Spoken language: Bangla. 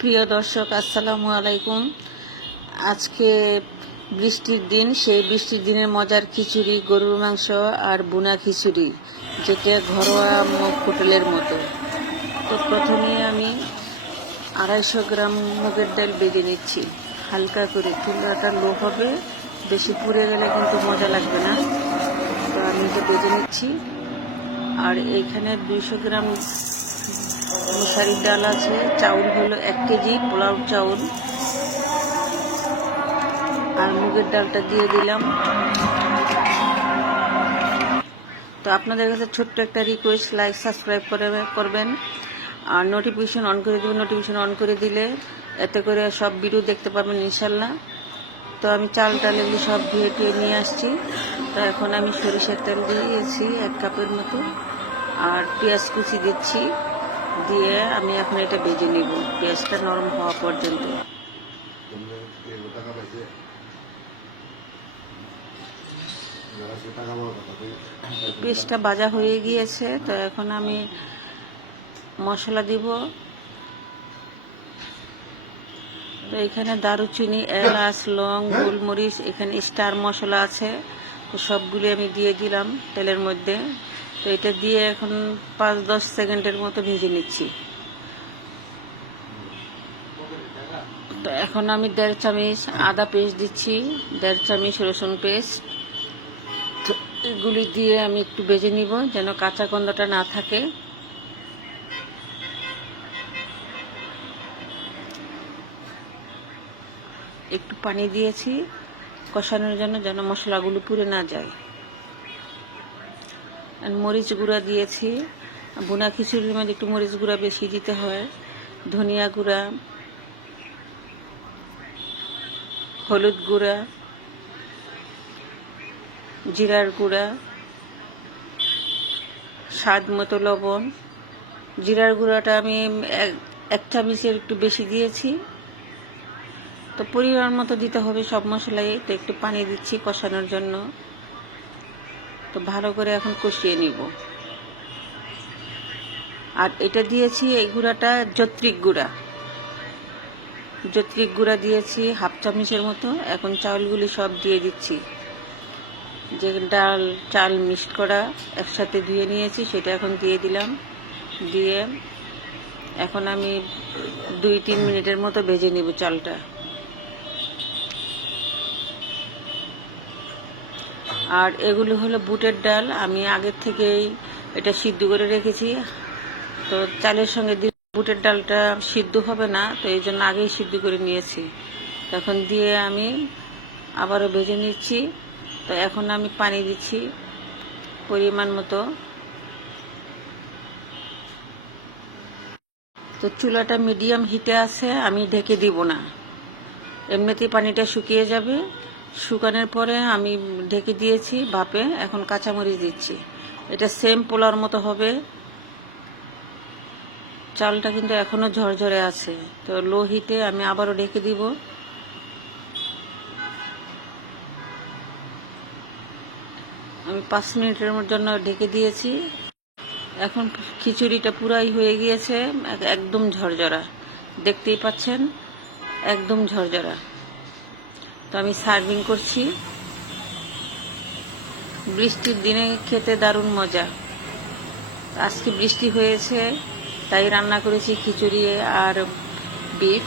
প্রিয় দর্শক, আসসালামু আলাইকুম। আজকে বৃষ্টির দিন, সেই বৃষ্টির দিনের মজার খিচুড়ি, গরুর মাংস আর বুনা খিচুড়ি, যেটা ঘরোয়া মুগ হোটেলের মতো। তো প্রথমে আমি আড়াইশো গ্রাম মুগের ডাল বেজে নিচ্ছি। হালকা করে, চুলাটা লো হবে, বেশি পুড়ে গেলে কিন্তু মজা লাগবে না। তো আমি এটা বেজে নিচ্ছি। আর এইখানে দুইশো গ্রাম মশারির ডাল আছে, চাউল হলো এক কেজি, পোলাও চাউল। আর মুগের ডালটা দিয়ে দিলাম। তো আপনাদের কাছে ছোট্ট একটা রিকোয়েস্ট লাইক সাবস্ক্রাইব করে করবেন। আর নোটিফিকেশন অন করে দেবেন নোটিফিকেশন অন করে দিলে এতে করে সব ভিডিও দেখতে পাবেন ইনশাল্লাহ তো আমি চাল টাল এগুলি সব ধুয়ে টুয়ে নিয়ে আসছি। তো এখন আমি সরিষার তেল দিয়েছি এক কাপের মতো। আর পেঁয়াজ কুচি দিচ্ছি। দিয়ে আমি এখন এটা ভেজে নিব। পেঁয়াজটা নরম হওয়া পর্যন্ত। পেঁয়াজটা ভাজা হয়ে গিয়েছে, তো এখন আমি মশলা দিব। তো এখানে দারুচিনি, এলাচ, লং, গোলমরিচ, এখানে স্টার মশলা আছে। তো সবগুলি আমি দিয়ে দিলাম তেলের মধ্যে। তো এটা দিয়ে এখন পাঁচ দশ সেকেন্ডের মতো ভেজে নিচ্ছি। তো এখন আমি দেড় চামচ আদা পেস্ট দিচ্ছি, দেড় চামচ রসুন পেস্ট। এগুলি দিয়ে আমি একটু বেজে নিব যেন কাঁচা গন্ধটা না থাকে। একটু পানি দিয়েছি, কষানোর জন্য যেন মশলাগুলো পুড়ে না যায়। মরিচ গুঁড়া দিয়েছি। বোনা খিচুড়ির মধ্যে একটু মরিচ গুঁড়া বেশি দিতে হয়। ধনিয়া গুঁড়া, হলুদ গুঁড়া, জিরার গুঁড়া, স্বাদ মতো লবণ। জিরার গুঁড়াটা আমি এক চামচের একটু বেশি দিয়েছি। তো পরিমাণ মতো দিতে হবে সব মশলাই তো একটু পানি দিচ্ছি কষানোর জন্য। তো ভালো করে এখন কষিয়ে নিব। আর এটা দিয়েছি এই গুঁড়াটা যত্রিক গুঁড়া। যত্রিক গুঁড়া দিয়েছি হাফ চামচের মতো। এখন চাউলগুলি সব দিয়ে দিচ্ছি। যে ডাল, চাল মিক্সড করা একসাথে ধুয়ে নিয়েছি, সেটা এখন দিয়ে দিলাম। দিয়ে এখন আমি দুই তিন মিনিটের মতো ভেজে নেব চালটা। আর এগুলো হলো বুটের ডাল। আমি আগের থেকেই এটা সিদ্ধ করে রেখেছি। তো চালের সঙ্গে বুটের ডালটা সিদ্ধ হবে না, তো এই জন্য আগেই সিদ্ধ করে নিয়েছি। তখন দিয়ে আমি আবারও ভেজে নিচ্ছি। তো এখন আমি পানি দিচ্ছি পরিমাণ মতো। তো চুলাটা মিডিয়াম হিটে আছে, আমি ঢেকে দিব না। এমনিতেই পানিটা শুকিয়ে যাবে। শুকানোর পরে আমি ঢেকে দিয়েছি ভাপে, এখন কাঁচামরিচ দিচ্ছি। এটা সেম পোলার মতো হবে। চালটা কিন্তু এখনও ঝরঝরে আছে। তো লো হিটে আমি আবারও ঢেকে দিব। আমি পাঁচ মিনিটের জন্য ঢেকে দিয়েছি। এখন খিচুড়িটা পুরাই হয়ে গিয়েছে, একদম ঝরঝরা। দেখতেই পাচ্ছেন, একদম ঝরঝরা। তো আমি সার্ভিং করছি। বৃষ্টির দিনে খেতে দারুণ মজা। আজকে বৃষ্টি হয়েছে, তাই রান্না করেছি খিচুড়ি আর বিফ।